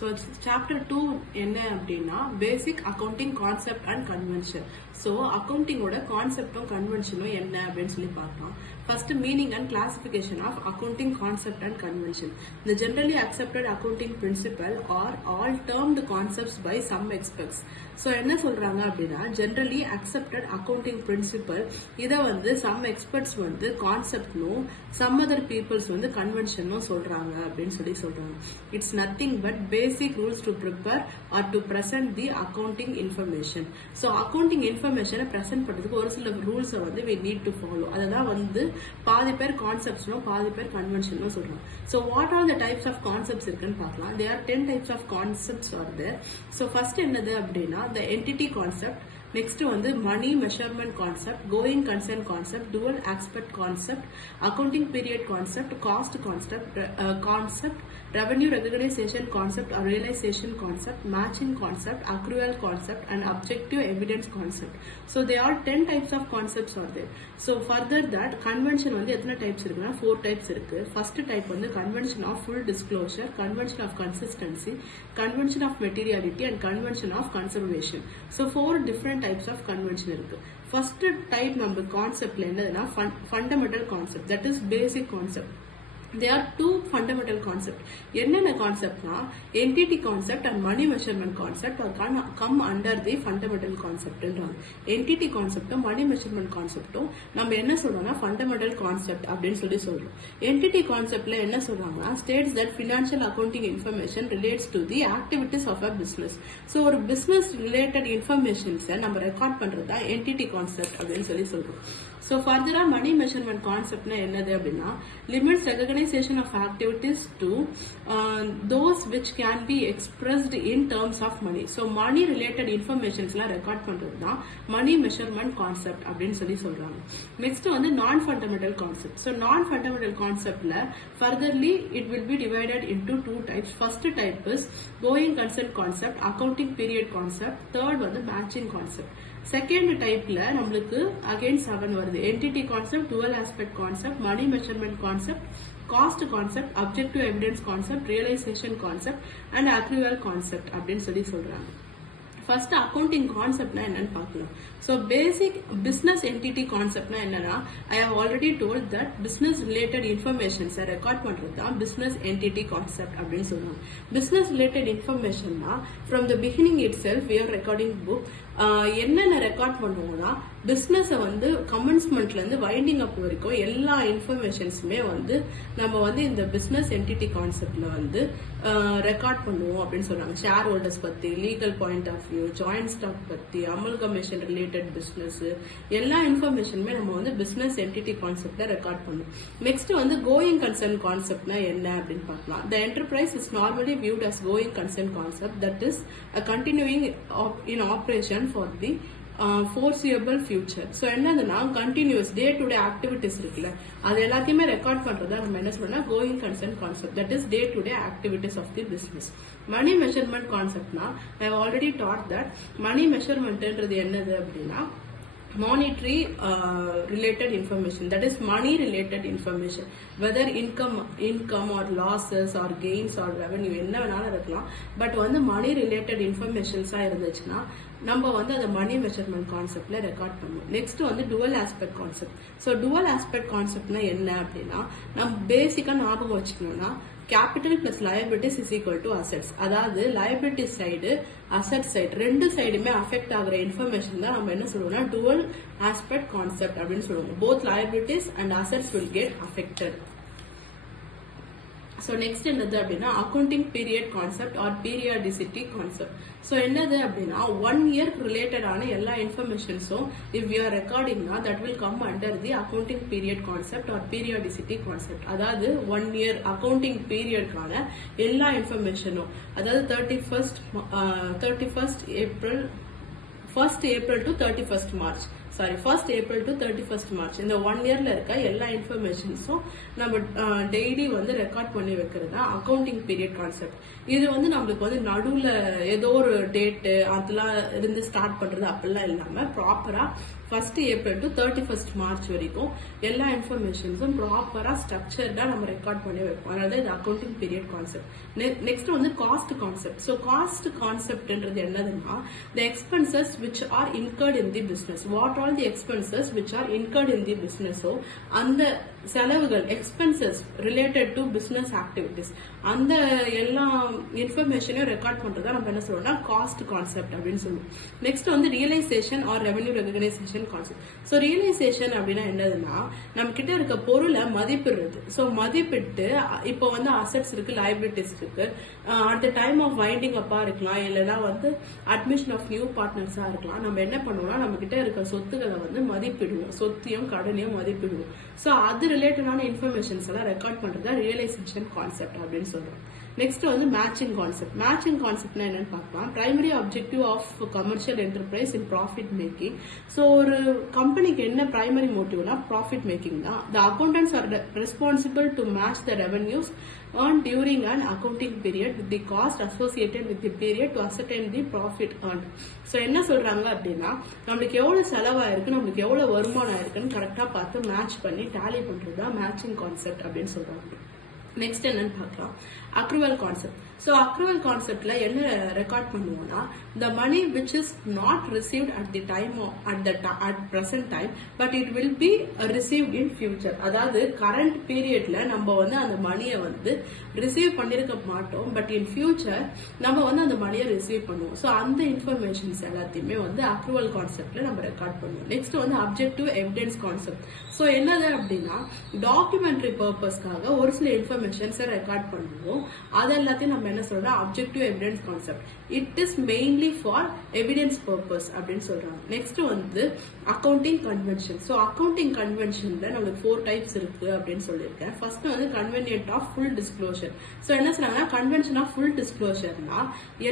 So chapter 2 என்ன அப்படின்னா basic accounting concept and convention. So அக்கௌண்டிங்கோட கான்செப்டும் கன்வென்ஷனும் என்ன அப்படின்னு சொல்லி பார்க்கலாம். First meaning and classification of accounting concept and convention. The generally accepted accounting principle are all termed concepts by some experts. So என்ன சொல்றாங்க அப்படின்னா ஜென்ரலி அக்செப்டட் அக்கௌண்டிங் பிரின்சிபல் இதை வந்து சம் எக்ஸ்பர்ட்ஸ் வந்து கான்செப்ட்னும் சம் அதர் பீப்புள்ஸ் வந்து கன்வென்ஷனும் சொல்றாங்க அப்படின்னு சொல்லி சொல்றாங்க. It's nothing but basic rules to prepare or to present the accounting information. So accounting இன்ஃபர்மேஷனை பிரசன்ட் பண்றதுக்கு ஒரு சில ரூல்ஸை வந்து we need to follow. அதுதான் வந்து பாதி பேர் கான்செப்ட்ஸ்னும் பாதி பேர் கன்வென்ஷனும் சொல்றாங்க. So what are the types of concepts இருக்குன்னு பார்க்கலாம். there are 10 types of concepts are there. So first என்னது அப்படின்னா the entity concept, next வந்து money measurement concept, going concern concept, dual aspect concept, accounting period concept, cost concept, revenue recognition concept or realization concept, matching concept, accrual concept and objective evidence concept. So there are 10 types of concepts are there. So further that convention வந்து எத்தனை types இருக்குன்னா 4 types இருக்கு. First type வந்து convention of full disclosure, convention of consistency, convention of materiality and convention of conservation. So 4 different types of convention இருக்கு. First type நம்ம கான்செப்ட்ல என்னதுன்னா fundamental concept, that is basic concept. There are 2 fundamental concepts. என்னென்ன கான்செப்ட்னா entity concept and money measurement concept or come under the fundamental concept. entity concept money measurement concept நம்ம என்ன சொல்றோம்னா fundamental concept அப்படின்னு சொல்லி சொல்றோம். entity conceptல என்ன சொல்றாங்கன்னா states that financial accounting information relates to the activities of a business. So ஒரு business related informations நம்ம ரெக்கார்ட் பண்றதா entity concept அப்படின்னு சொல்லி சொல்றோம். So further money measurement concept என்னது அப்படின்னா limits recognition of activities to those which can be expressed in terms of money. So money related informations எல்லாம் record பண்றது தான் money measurement concept அப்படின்னு சொல்லி சொல்றாங்க. Next வந்து non fundamental concept. So non fundamental conceptல furtherly it will be divided into 2 types. First type is going concern concept, accounting period concept, third வந்து matching concept. Second டைப்ல நம்மளுக்கு again 7 வருது. Entity concept, dual aspect concept, money measurement concept, cost concept, objective evidence concept, realisation concept and accrual concept அப்படின்னு சொல்லி சொல்றாங்க. First accounting கான்செப்ட்னா என்னன்னு பார்க்கலாம். ஸோ பேசிக் பிசினஸ் என்டிட்டி கான்செப்ட்னா என்னன்னா I have already told that business related இன்ஃபர்மேஷன்ஸை record பண்றது தான் பிசினஸ் என்டிட்டி கான்செப்ட் அப்படின்னு சொல்லுவாங்க. பிசினஸ் ரிலேட்டட் இன்ஃபர்மேஷன்னா from the beginning itself we are recording book. என்னென்ன ரெக்கார்ட் பண்ணுவோம்னா பிசினஸை வந்து கமென்ஸ்மெண்ட்ல இருந்து வைண்டிங் அப் வரைக்கும் எல்லா இன்ஃபர்மேஷன்ஸுமே வந்து நம்ம வந்து இந்த பிசினஸ் என்டிட்டி கான்செப்ட்ல வந்து ரெக்கார்ட் பண்ணுவோம் அப்படின்னு சொல்றாங்க. ஷேர் ஹோல்டர்ஸ் பத்தி, legal point of view, joint stock பத்தி, அமல்கமேஷன் ரிலேட்டட் பிசினஸ் எல்லா இன்ஃபர்மேஷனுமே நம்ம வந்து பிசினஸ் என்டிட்டி கான்செப்ட்ல ரெக்கார்ட் பண்ணுவோம். நெக்ஸ்ட் வந்து கோயிங் கன்சர்ன் கான்செப்ட்னா என்ன அப்படின்னு பார்க்கலாம். The enterprise is normally viewed as going concern concept, that is continuing in operation for the foreseeable future. So என்னதுன்னா continues day to day activities இருக்குல்ல அது எல்லாத்தையுமே ரெக்கார்ட் பண்றதா நம்ம என்ன சொல்றோம்னா going concern concept, that is day to day activities of the business. Money measurement கான்செப்ட்னா I have already டாட் தட் மணி மெஷர்மெண்ட்ன்றது என்னது அப்படின்னா monetary related information, that is money related information, whether income or losses or gains or revenue என்ன வேணாலும் இருக்கலாம். But வந்து மணி related இன்ஃபர்மேஷன்ஸா இருந்துச்சுன்னா நம்ம வந்து அந்த மணி மெஷர்மெண்ட் கான்செப்ட்ல ரெக்கார்ட் பண்ணுவோம். நெக்ஸ்ட் வந்து dual aspect concept. So dual aspect கான்செப்ட்னா என்ன அப்படின்னா நம்ம பேசிக்கா ஞாபகம் வச்சுக்கணும்னா capital plus liabilities is equal to assets. அதாவது liability சைடு அசெட் சைடு ரெண்டு சைடுமே அஃபெக்ட் ஆகுற இன்ஃபர்மேஷன் தான் நம்ம என்ன சொல்லுவோம்னா டுவல் ஆஸ்பெக்ட் கான்செப்ட் அப்படின்னு சொல்லுவோம். Both liabilities and assets will get affected. So next என்னது அப்படின்னா accounting period concept or periodicity concept. So என்னது அப்படின்னா 1 இயர் ரிலேட்டடான எல்லா இன்ஃபர்மேஷன்ஸும் இஃப் யூ ஆர் ரெக்கார்டிங்னா that will come under the accounting period concept or periodicity concept. அதாவது 1 year accounting பீரியட்கான எல்லா இன்ஃபர்மேஷனும், அதாவது 31st April to 31st March, sorry 1st April to 31st March இந்த 1 இயர்ல இருக்க எல்லா இன்ஃபர்மேஷன்ஸும் நம்ம டெய்லி வந்து ரெக்கார்ட் பண்ணி வைக்கிறது தான் அக்கௌண்டிங் பீரியட் கான்செப்ட். இது வந்து நம்மளுக்கு வந்து நடுவுல ஏதோ ஒரு டேட்டு அதெல்லாம் இருந்து ஸ்டார்ட் பண்றது அப்படிலாம் இல்லாம ப்ராப்பரா 1st April to 31st March வரைக்கும் எல்லா இன்ஃபர்மேஷன்ஸும் ப்ராப்பரா ஸ்ட்ரக்சர்டா நம்ம ரெக்கார்ட் பண்ணி வைப்போம். அதனால இது அக்கௌண்டிங் பீரியட் கான்செப்ட். நெக்ஸ்ட் வந்து காஸ்ட் கான்செப்ட். ஸோ காஸ்ட் கான்செப்ட்ன்றது என்னதுன்னா the expenses which are incurred in the business. What all the expenses which are incurred in the business. So அந்த செலவுகள் expenses related to business activities அந்த எல்லா இன்ஃபர்மேஷனையும் record பண்றதா நம்ம என்ன சொல்றோம்னா காஸ்ட் கான்செப்ட் அப்படின்னு சொல்லுவோம். நெக்ஸ்ட் வந்து realisation or revenue recognition concept. So realisation அப்படின்னா என்னதுன்னா நம்ம கிட்ட இருக்க பொருளை மதிப்பிடுறது. ஸோ மதிப்பிட்டு இப்போ வந்து அசெட்ஸ் இருக்கு, லைபிலிட்டிஸ் இருக்கு, at the time of winding அப்பா இருக்கலாம், இல்லைன்னா வந்து அட்மிஷன் ஆஃப் நியூ பார்ட்னர்ஸா இருக்கலாம். நம்ம என்ன பண்ணுவோம்னா நம்ம கிட்ட இருக்க சொத்துக்களை வந்து மதிப்பிடுவோம், சொத்தையும் கடனையும் மதிப்பிடுவோம். ஸோ அது ரிலேட்டடான இன்ஃபர்மேஷன்ஸ் எல்லாம் ரெக்கார்ட் பண்றதா ரியலைசேஷன் கான்செப்ட் அப்படின்னு சொல்றோம். நெக்ஸ்ட் வந்து மேட்சிங் கான்செப்ட். மேட்சிங் கான்செப்ட்னா என்னன்னு பார்க்கலாம். Primary objective of commercial enterprise in profit making. So ஒரு கம்பெனிக்கு என்ன பிரைமரி மோட்டிவ்னா ப்ராஃபிட் மேக்கிங் தான். The accountants are responsible to match the revenues earned during an accounting period with the cost associated with the period to ascertain the profit earned. So என்ன சொல்றாங்க அப்படின்னா நம்மளுக்கு எவ்வளவு செலவாயிருக்கு, நம்மளுக்கு எவ்வளவு வருமானம் ஆயிருக்குன்னு கரெக்டா பார்த்து மேட்ச் பண்ணி டேலி பண்றதுதான் மேட்சிங் கான்செப்ட் அப்படின்னு சொல்றாங்க. நெக்ஸ்ட் என்னன்னு பார்க்கலாம், அக்ரூவல் கான்செப்ட். ஸோ அக்ரூவல் கான்செப்ட்ல என்ன ரெக்கார்ட் பண்ணுவோம்னா the money which is not received at the time at present time but it will be received in future. அதாவது கரண்ட் பீரியட்ல நம்ம வந்து அந்த மணியை வந்து ரிசீவ் பண்ணிருக்க மாட்டோம், பட் இன் ஃபியூச்சர் நம்ம வந்து அந்த மணியை ரிசீவ் பண்ணுவோம். ஸோ அந்த இன்ஃபர்மேஷன்ஸ் எல்லாத்தையுமே வந்து அக்ரூவல் கான்செப்ட்ல நம்ம ரெக்கார்ட் பண்ணுவோம். நெக்ஸ்ட் வந்து அப்ஜெக்டிவ் எவிடன்ஸ் கான்செப்ட். ஸோ என்னது அப்படின்னா டாக்குமெண்ட்ரி பர்பஸ்க்காக ஒரு சில இன்ஃபர்மேஷன்ஸை ரெக்கார்ட் பண்ணுவோம். அது எல்லாத்தையும் நம்ம என்ன சொல்றோம், objective evidence concept. It is mainly for evidence purpose அப்படின்னு சொல்றாங்க. நெக்ஸ்ட் வந்து அக்கௌண்டிங் கன்வென்ஷன். ஸோ அக்கௌண்டிங் கன்வென்ஷன்ல நம்மளுக்கு 4 டைப்ஸ் இருக்கு அப்படின்னு சொல்லியிருக்கேன். ஃபர்ஸ்ட் வந்து convenient of full disclosure. So என்ன சொன்னாங்கன்னா கன்வென்ஷன் ஆஃப் ஃபுல் டிஸ்க்ளோஷர்னா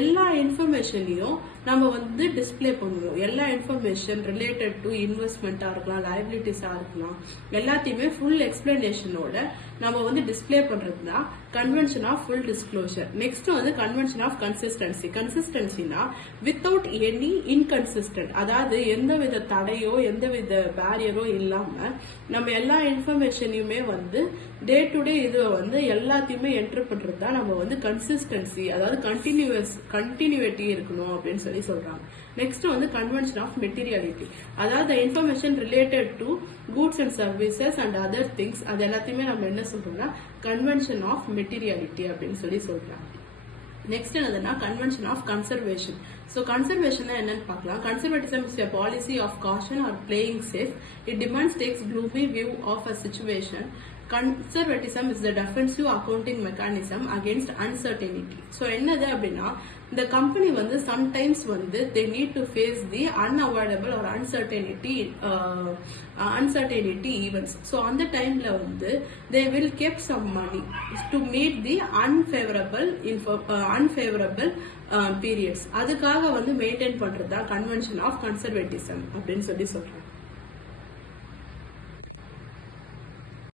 எல்லா இன்ஃபர்மேஷனையும் நம்ம வந்து டிஸ்பிளே பண்ணுவோம். எல்லா இன்ஃபர்மேஷன் ரிலேட்டட் டு இன்வெஸ்ட்மெண்டா இருக்கலாம், லைபிலிட்டிஸா இருக்கலாம், எல்லாத்தையுமே ஃபுல் எக்ஸ்பிளனேஷனோட நம்ம வந்து டிஸ்பிளே பண்றதுதான் convention of full disclosure. Next வந்து கன்வென்ஷன் ஆஃப் கன்சிஸ்டன்சி. கன்சிஸ்டன்சினா வித்தவுட் எனி இன்கன்சிஸ்டன்ட், அதாவது எந்தவித தடையோ எந்தவித பேரியரோ இல்லாம நம்ம எல்லா இன்ஃபர்மேஷனையுமே வந்து டே டு டே இது வந்து எல்லாத்தையுமே என்டர் பண்றது தான் நம்ம வந்து கன்சிஸ்டன்சி, அதாவது கண்டினியூட்டி இருக்கணும் அப்படின்னு சொல்லி சொல்றாங்க. நெக்ஸ்ட் வந்து கன்வென்ஷன் ஆஃப் மெட்டீரியாலிட்டி, அதாவது information related to goods and services and other things, அது எல்லாத்தையுமே நம்ம என்ன சொல்றோம்னா கன்வென்ஷன் ஆஃப் மெட்டீரியாலிட்டி அப்படின்னு சொல்லி சொல்றாங்க. நெக்ஸ்ட் என்னதுன்னா convention of conservation. So conservation என்னன்னு பார்க்கலாம். Conservatism is a policy of caution or playing safe. It demands takes gloomy view of a situation. Conservatism is the defensive accounting mechanism against uncertainty. So என்னது அப்படின்னா இந்த company வந்து sometimes வந்து they need to face the unavoidable or uncertainty events. So அந்த டைம்ல வந்து they will keep some money to meet the unfavorable periods. அதுக்காக வந்து மெயின்டைன் பண்றதா கன்வென்ஷன் ஆஃப் கன்சர்வேட்டிசம் அப்படின்னு சொல்லி சொல்றாங்க.